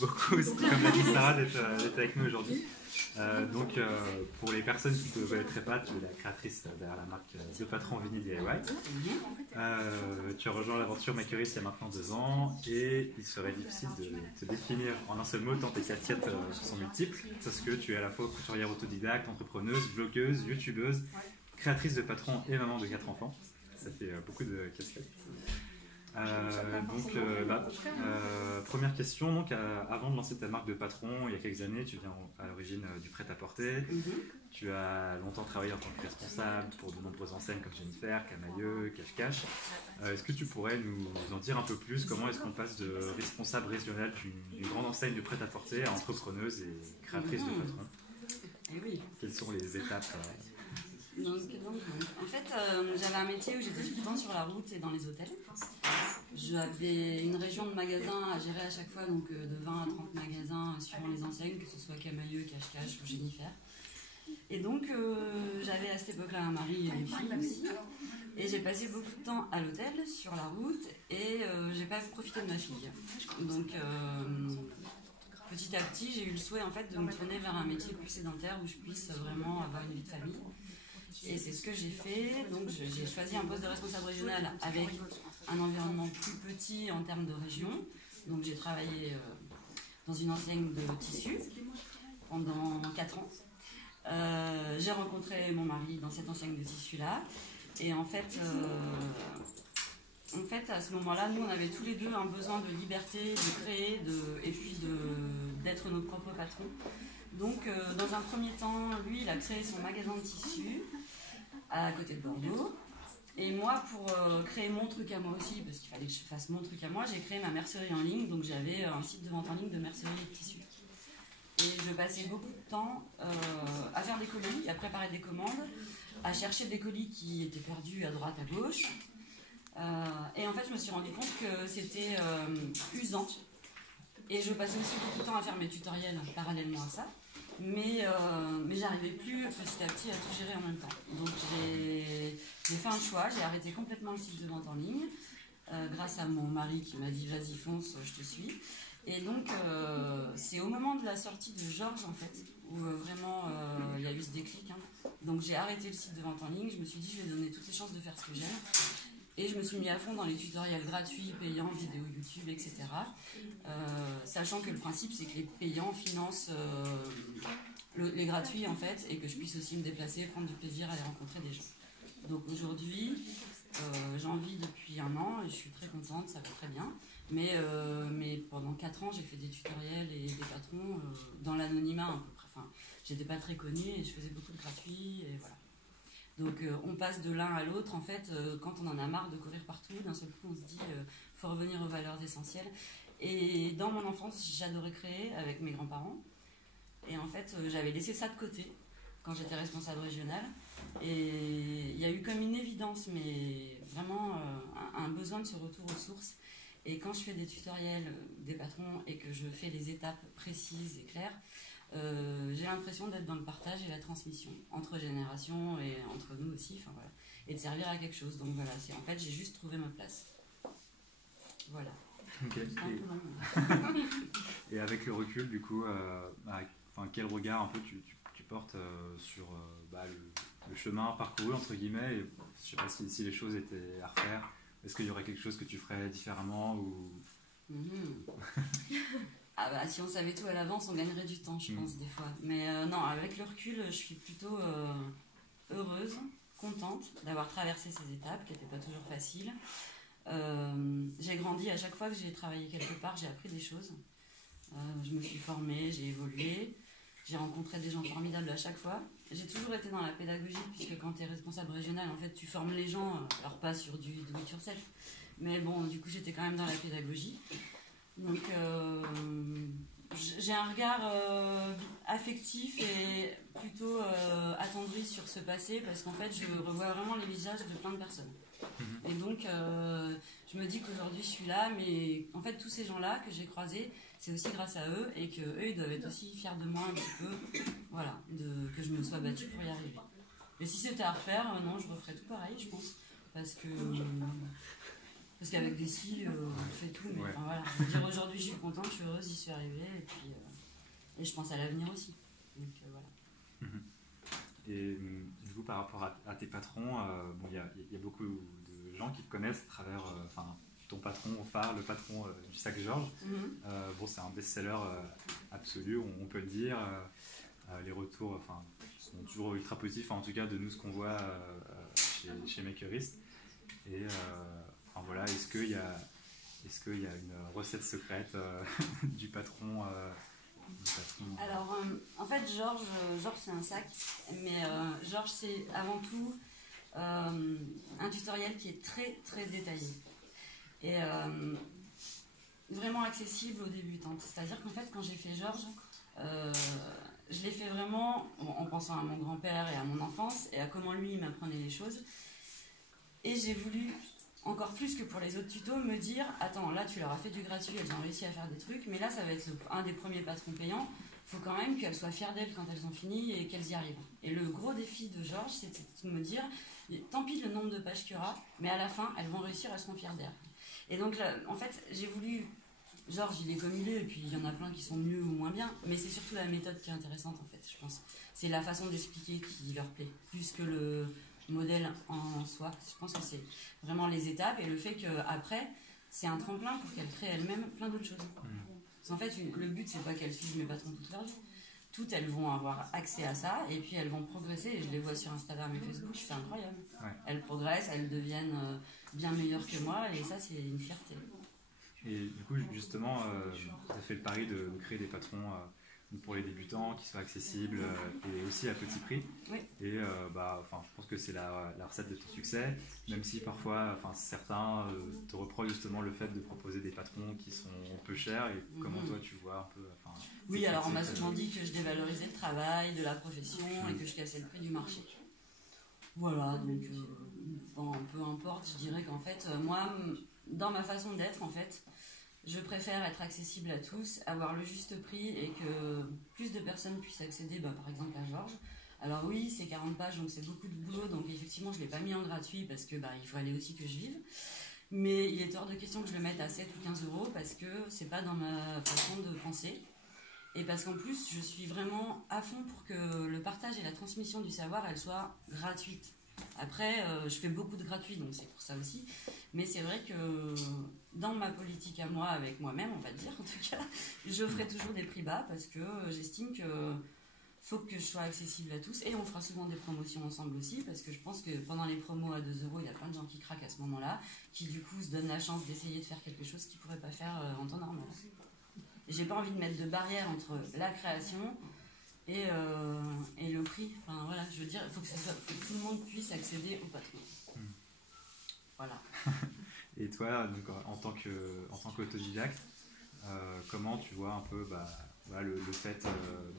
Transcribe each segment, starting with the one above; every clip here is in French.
beaucoup, comme l'a dit Sarah, d'être avec nous aujourd'hui. Pour les personnes qui ne te connaîtraient pas, tu es la créatrice derrière la marque de Patron Vinyle DIY. Tu as rejoint l'aventure Makerist il y a maintenant 2 ans et il serait difficile de te définir en un seul mot tant tes casquettes sont multiples parce que tu es à la fois couturière autodidacte, entrepreneuse, blogueuse, youtubeuse, créatrice de Patron et maman de 4 enfants. Ça fait beaucoup de casquettes. Première question, donc, avant de lancer ta marque de Patron il y a quelques années, tu viens à l'origine du prêt-à-porter. Tu as longtemps travaillé en tant que responsable pour de nombreuses enseignes comme Jennifer, Camailleux, Cache-Cache. Est-ce que tu pourrais nous en dire un peu plus? Comment est-ce qu'on passe de responsable régional d'une grande enseigne de prêt-à-porter à entrepreneuse et créatrice de Patron? Et oui. Quelles sont les étapes En fait, j'avais un métier où j'étais tout le temps sur la route et dans les hôtels. J'avais une région de magasins à gérer à chaque fois, donc de 20 à 30 magasins suivant les enseignes, que ce soit Camailleux, Cache-Cache ou Jennifer. Et donc, j'avais à cette époque-là un mari et une fille aussi. Et j'ai passé beaucoup de temps à l'hôtel, sur la route, et j'ai pas profité de ma fille. Donc, petit à petit, j'ai eu le souhait en fait, de me tourner vers un métier plus sédentaire où je puisse vraiment avoir une vie de famille. Et c'est ce que j'ai fait. Donc j'ai choisi un poste de responsable régional avec un environnement plus petit en termes de région. Donc j'ai travaillé dans une enseigne de tissus pendant 4 ans. J'ai rencontré mon mari dans cette enseigne de tissus-là. Et en fait, à ce moment-là, nous, on avait tous les deux un besoin de liberté, de créer, et puis d'être notre propre patron. Donc, dans un premier temps, lui, il a créé son magasin de tissus à côté de Bordeaux. Et moi, pour créer mon truc à moi aussi, parce qu'il fallait que je fasse mon truc à moi, j'ai créé ma mercerie en ligne. Donc, j'avais un site de vente en ligne de mercerie et de tissus. Et je passais beaucoup de temps à faire des colis, à préparer des commandes, à chercher des colis qui étaient perdus à droite, à gauche. Et en fait, je me suis rendu compte que c'était usant. Et je passais aussi beaucoup de temps à faire mes tutoriels parallèlement à ça. Mais j'arrivais plus petit à petit à tout gérer en même temps. Donc j'ai fait un choix, j'ai arrêté complètement le site de vente en ligne, grâce à mon mari qui m'a dit vas-y fonce, je te suis. Et donc c'est au moment de la sortie de Georges en fait, où vraiment il y a eu ce déclic. Donc j'ai arrêté le site de vente en ligne, je me suis dit je vais donner toutes les chances de faire ce que j'aime. Et je me suis mis à fond dans les tutoriels gratuits, payants, vidéos YouTube, etc. Sachant que le principe, c'est que les payants financent les gratuits, en fait, et que je puisse aussi me déplacer, prendre du plaisir à aller rencontrer des gens. Donc aujourd'hui, j'en vis depuis 1 an, et je suis très contente, ça va très bien. Mais pendant 4 ans, j'ai fait des tutoriels et des patrons dans l'anonymat à peu près. Enfin, j'étais pas très connue et je faisais beaucoup de gratuits, et voilà. Donc on passe de l'un à l'autre, en fait, quand on en a marre de courir partout, d'un seul coup on se dit faut revenir aux valeurs essentielles. Et dans mon enfance, j'adorais créer avec mes grands-parents. Et en fait, j'avais laissé ça de côté quand j'étais responsable régionale. Et il y a eu comme une évidence, mais vraiment un besoin de ce retour aux sources. Et quand je fais des tutoriels des patrons et que je fais les étapes précises et claires, j'ai l'impression d'être dans le partage et la transmission entre générations et entre nous aussi, enfin voilà, et de servir à quelque chose. Donc voilà, en fait j'ai juste trouvé ma place. Voilà. Okay. Et avec le recul, du coup, quel regard un peu tu portes sur le chemin parcouru entre guillemets, et je sais pas si les choses étaient à refaire. Est-ce qu'il y aurait quelque chose que tu ferais différemment ou... Ah bah, si on savait tout à l'avance, on gagnerait du temps, je pense, des fois. Mais non, avec le recul, je suis plutôt heureuse, contente d'avoir traversé ces étapes qui n'étaient pas toujours faciles. J'ai grandi à chaque fois que j'ai travaillé quelque part, j'ai appris des choses. Je me suis formée, j'ai évolué, j'ai rencontré des gens formidables à chaque fois. J'ai toujours été dans la pédagogie, puisque quand tu es responsable régional, en fait, tu formes les gens, alors pas sur du do it yourself. Mais bon, du coup, j'étais quand même dans la pédagogie. Donc, j'ai un regard affectif et plutôt attendri sur ce passé, parce qu'en fait, je revois vraiment les visages de plein de personnes. Et donc, je me dis qu'aujourd'hui, je suis là, mais en fait, tous ces gens-là que j'ai croisés, c'est aussi grâce à eux, et qu'eux, ils doivent être aussi fiers de moi un petit peu, voilà, que je me sois battue pour y arriver. Et si c'était à refaire, non, je referais tout pareil, je pense, parce que Parce qu'avec des scies, on fait tout, mais Ouais. enfin, voilà. Je veux dire, aujourd'hui, je suis contente, je suis heureuse, j'y suis arrivée, et puis et je pense à l'avenir aussi. Donc voilà. Et du coup, par rapport à tes patrons, bon, il y a beaucoup de gens qui te connaissent à travers ton patron phare, le patron du sac Georges. Bon, c'est un best-seller absolu, on peut le dire. Les retours sont toujours ultra positifs, en tout cas de nous ce qu'on voit chez Makerist. Et voilà, est-ce qu'il y a une recette secrète du patron Alors, en fait, Georges, c'est un sac, mais Georges, c'est avant tout un tutoriel qui est très très détaillé et vraiment accessible aux débutantes. C'est-à-dire qu'en fait, quand j'ai fait Georges, je l'ai fait vraiment en pensant à mon grand-père et à mon enfance et à comment lui il m'apprenait les choses. Et j'ai voulu, encore plus que pour les autres tutos, me dire attends, là tu leur as fait du gratuit, elles ont réussi à faire des trucs, mais là ça va être un des premiers patrons payants. Il faut quand même qu'elles soient fières d'elles quand elles ont fini et qu'elles y arrivent. Et le gros défi de Georges, c'est de me dire tant pis le nombre de pages qu'il y aura, mais à la fin elles vont réussir, elles seront fières d'elles. Et donc là, en fait, j'ai voulu. Georges, il est comme il est, et puis il y en a plein qui sont mieux ou moins bien, mais c'est surtout la méthode qui est intéressante en fait, je pense. C'est la façon d'expliquer qui leur plaît, plus que le modèle en soi. Je pense que c'est vraiment les étapes et le fait qu'après, c'est un tremplin pour qu'elles créent elles-mêmes plein d'autres choses. Parce qu'en fait, le but, c'est pas qu'elles suivent mes patrons toute leur vie. Toutes, elles vont avoir accès à ça, et puis elles vont progresser, et je les vois sur Instagram et Facebook, c'est incroyable. Ouais. Elles progressent, elles deviennent bien meilleures que moi, et ça, c'est une fierté. Et du coup, justement, tu as fait le pari de créer des patrons pour les débutants, qui soient accessibles et aussi à petit prix. Oui. Et je pense que c'est la recette de ton succès, même si parfois certains te reprochent justement le fait de proposer des patrons qui sont peu chers. Et comment toi tu vois un peu Oui, alors on m'a souvent dit que je dévalorisais le travail, de la profession et que je cassais le prix du marché. Voilà, donc peu importe, je dirais qu'en fait, moi, dans ma façon d'être, en fait, je préfère être accessible à tous, avoir le juste prix et que plus de personnes puissent accéder, par exemple à Georges. Alors oui, c'est 40 pages, donc c'est beaucoup de boulot, donc effectivement je ne l'ai pas mis en gratuit parce que il faut aller aussi que je vive. Mais il est hors de question que je le mette à 7 ou 15 euros parce que c'est pas dans ma façon de penser. Et parce qu'en plus, je suis vraiment à fond pour que le partage et la transmission du savoir, elle soit gratuite. Après, je fais beaucoup de gratuits, donc c'est pour ça aussi. Mais c'est vrai que dans ma politique à moi, avec moi-même, on va dire, en tout cas, je ferai toujours des prix bas parce que j'estime que faut que je sois accessible à tous. Et on fera souvent des promotions ensemble aussi parce que je pense que pendant les promos à 2 euros, il y a plein de gens qui craquent à ce moment-là, qui du coup se donnent la chance d'essayer de faire quelque chose qu'ils ne pourraient pas faire en temps normal. J'ai pas envie de mettre de barrière entre la création et le prix. Enfin, voilà, je veux dire, il faut que tout le monde puisse accéder au patron. Voilà. Et toi, donc, en tant qu'autodidacte, comment tu vois un peu le fait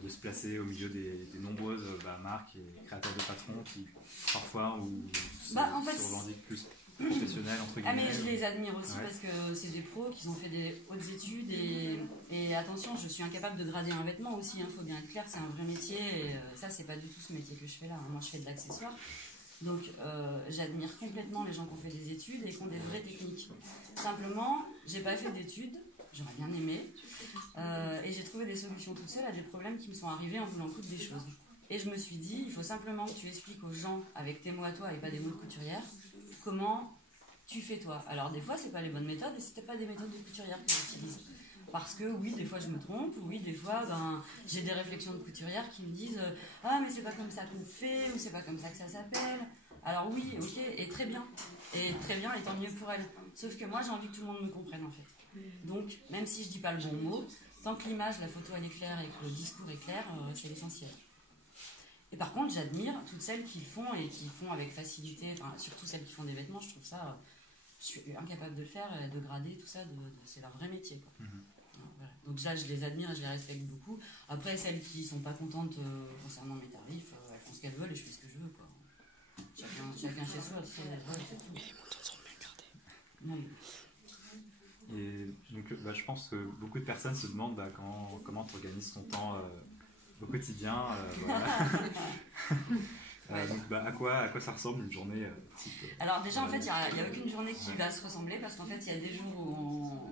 de se placer au milieu des nombreuses marques et créateurs de patrons qui parfois se revendiquent plus professionnels entre guillemets. Ah mais je les admire aussi parce que c'est des pros qui ont fait des hautes études et attention, je suis incapable de grader un vêtement aussi, faut bien être clair, c'est un vrai métier et ça c'est pas du tout ce métier que je fais là, moi je fais de l'accessoire. Donc j'admire complètement les gens qui ont fait des études et qui ont des vraies techniques. Simplement, j'ai pas fait d'études, j'aurais bien aimé, et j'ai trouvé des solutions toute seule à des problèmes qui me sont arrivés en voulant coudre des choses. Et je me suis dit, il faut simplement que tu expliques aux gens, avec tes mots à toi et pas des mots de couturière, comment tu fais toi. Alors des fois, c'est pas les bonnes méthodes et c'était pas des méthodes de couturière que j'utilise. Parce que oui, des fois je me trompe, oui, des fois j'ai des réflexions de couturière qui me disent ah mais c'est pas comme ça qu'on fait, ou c'est pas comme ça que ça s'appelle. Alors oui, ok, et très bien et tant mieux pour elle. Sauf que moi j'ai envie que tout le monde me comprenne en fait. Donc même si je dis pas le bon mot, tant que l'image, la photo elle est claire et que le discours est clair, c'est l'essentiel. Et par contre, j'admire toutes celles qui le font et qui font avec facilité, surtout celles qui font des vêtements, je trouve ça, je suis incapable de le faire, de grader, tout ça, c'est leur vrai métier, quoi. Voilà. Donc là, je les admire et je les respecte beaucoup. Après, celles qui sont pas contentes concernant mes tarifs, elles font ce qu'elles veulent et je fais ce que je veux, quoi. Chacun chez soi, c'est tout. Et les montants seront bien gardés. Non, mais... Et donc, je pense que beaucoup de personnes se demandent comment tu organises ton temps au quotidien. Voilà. Ouais. À quoi ça ressemble une journée type Alors déjà, en fait, il n'y a aucune journée qui va se ressembler parce qu'en fait, il y a des jours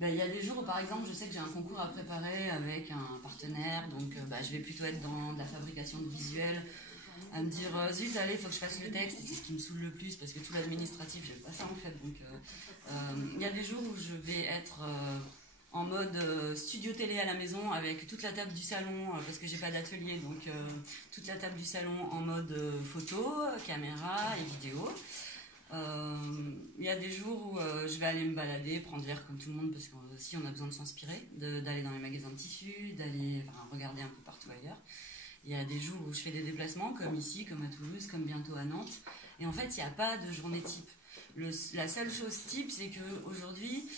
il y a des jours où, par exemple, je sais que j'ai un concours à préparer avec un partenaire, donc je vais plutôt être dans de la fabrication de visuels, à me dire zut, allez, il faut que je fasse le texte, et c'est ce qui me saoule le plus parce que tout l'administratif, j'aime pas ça en fait. Donc il y a des jours où je vais être en mode studio télé à la maison avec toute la table du salon parce que j'ai pas d'atelier, donc toute la table du salon en mode photo, caméra et vidéo. Il y a des jours où je vais aller me balader, prendre l'air comme tout le monde parce qu'aussi on a besoin de s'inspirer, d'aller dans les magasins de tissus, d'aller regarder un peu partout ailleurs. Il y a des jours où je fais des déplacements comme ici, comme à Toulouse, comme bientôt à Nantes. Et en fait, il n'y a pas de journée type. La seule chose type, c'est qu'aujourd'hui,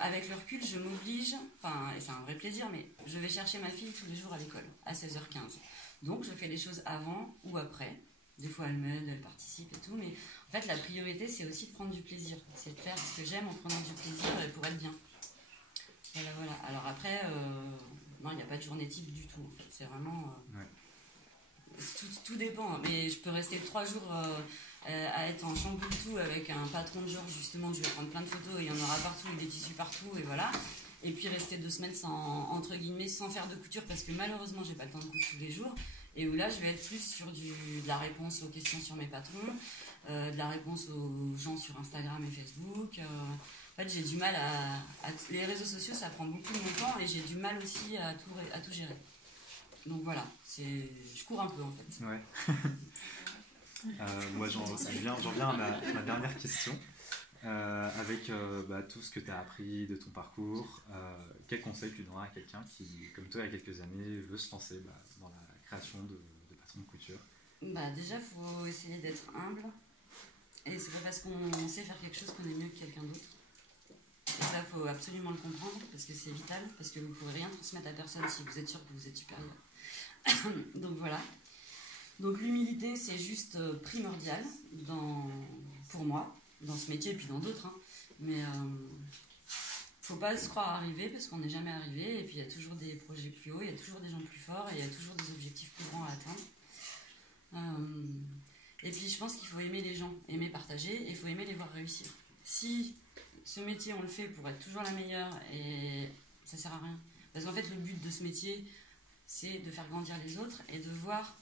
avec le recul, je m'oblige, et c'est un vrai plaisir, mais je vais chercher ma fille tous les jours à l'école, à 16h15. Donc je fais les choses avant ou après. Des fois elle m'aide, elle participe et tout, mais en fait la priorité c'est aussi de prendre du plaisir. C'est de faire ce que j'aime en prenant du plaisir et pour être bien. Voilà. Alors après, non, il n'y a pas de journée type du tout. En fait. C'est vraiment... Tout dépend, mais je peux rester 3 jours à être en chamboule tout avec un patron de genre justement, je vais prendre plein de photos et il y en aura partout et des tissus partout et voilà. Et puis rester 2 semaines entre guillemets sans faire de couture parce que malheureusement j'ai pas le temps de coudre tous les jours. Et où là je vais être plus sur de la réponse aux questions sur mes patrons, de la réponse aux gens sur Instagram et Facebook. En fait j'ai du mal les réseaux sociaux ça prend beaucoup de mon temps et j'ai du mal aussi à tout gérer. Donc voilà, je cours un peu en fait. Ouais. Moi j'en viens à ma dernière question. Avec tout ce que tu as appris de ton parcours, quel conseil tu donneras à quelqu'un qui, comme toi il y a quelques années, veut se lancer dans la création de patron de couture? Déjà, il faut essayer d'être humble. Et c'est pas parce qu'on sait faire quelque chose qu'on est mieux que quelqu'un d'autre. Et ça, il faut absolument le comprendre parce que c'est vital, parce que vous ne pourrez rien transmettre à personne si vous êtes sûr que vous êtes supérieur. Donc voilà. Donc l'humilité, c'est juste primordial pour moi, dans ce métier et puis dans d'autres. Hein. Mais faut pas se croire arrivé parce qu'on n'est jamais arrivé. Et puis il y a toujours des projets plus hauts, il y a toujours des gens plus forts et il y a toujours des objectifs plus grands à atteindre. Et puis je pense qu'il faut aimer les gens, aimer partager et il faut aimer les voir réussir. Si ce métier on le fait pour être toujours la meilleure et ça sert à rien. Parce qu'en fait le but de ce métier c'est de faire grandir les autres et de voir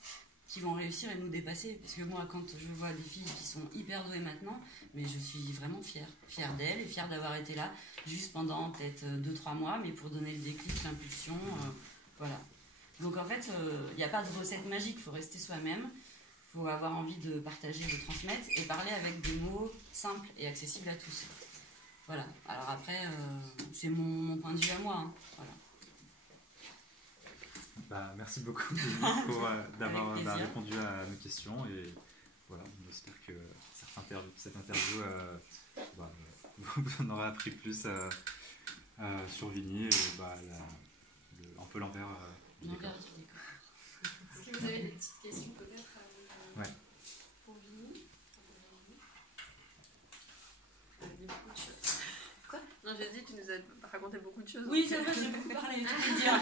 qui vont réussir et nous dépasser. Parce que moi, quand je vois des filles qui sont hyper douées maintenant, mais je suis vraiment fière d'elles et fière d'avoir été là, juste pendant peut-être 2-3 mois, mais pour donner le déclic, l'impulsion, voilà. Donc en fait, il n'y a pas de recette magique, il faut rester soi-même, il faut avoir envie de partager, de transmettre, et parler avec des mots simples et accessibles à tous. Voilà. Alors après, c'est mon point de vue à moi, hein. Voilà. Merci beaucoup d'avoir répondu à nos questions et voilà, on espère que cette interview vous en aura appris plus sur Vigny et un peu l'envers du décor. Est-ce que vous avez des petites questions peut-être pour Vigny? Il y a beaucoup de choses. Quoi? Non, j'ai dit, tu nous as raconté beaucoup de choses. Oui, c'est vrai, j'ai beaucoup parlé, je peux dire.